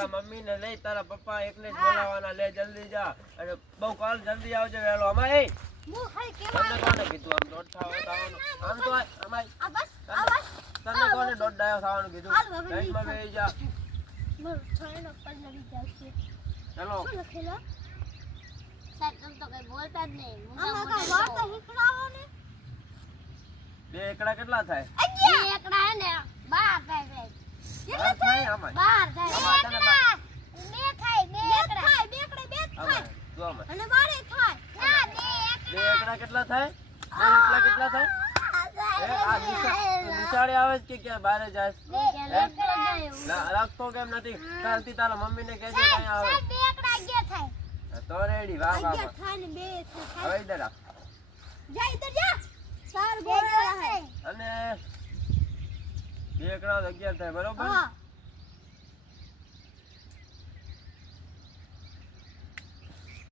તારા મમ્મી ને લઈ તારા પપ્પા એકને જ બોલાવાના લે જલ્દી જા અને બહુ કાલ જલ્દી આવજે વેલો અમાય એ હું ખાઈ કેવા તને કોને કીધું આમ દોડ થવાનું આમ તો અમાય આ બસ તને કોને દોડ ડાયો થવાનું કીધું બેંકમાં બેહી જા મર છોડનો પર લડી જાશે ચલો શું લખેલો સાહેબ તમે તો કઈ બોલતા જ નહીં આમાં કા વાર્તા શીખડાવો ને બે એકડા કેટલા થાય બે એકડા હે ને 12 થાય સાહેબ કેટલા થાય આમાં 12 થાય બે થાય બે એકડા બે એકડે બે આમાં જો આમાં અને બારે થાય ના બે એકડા કેટલા થાય બે એકડા કેટલા થાય એ આ નિશાળે આવે છે કે ક્યાં બહાર જાય ના રાખતો કેમ નથી તારથી તારા મમ્મીને કહેજે કઈ આવે બે એકડા 11 થાય તો રેડી વાહ વાહ અગિયાર થાય ને બે થાય હવે ઇધર આ જા ઇધર જા ચાર ગોળા હે અને બે એકડા 11 થાય બરોબર હા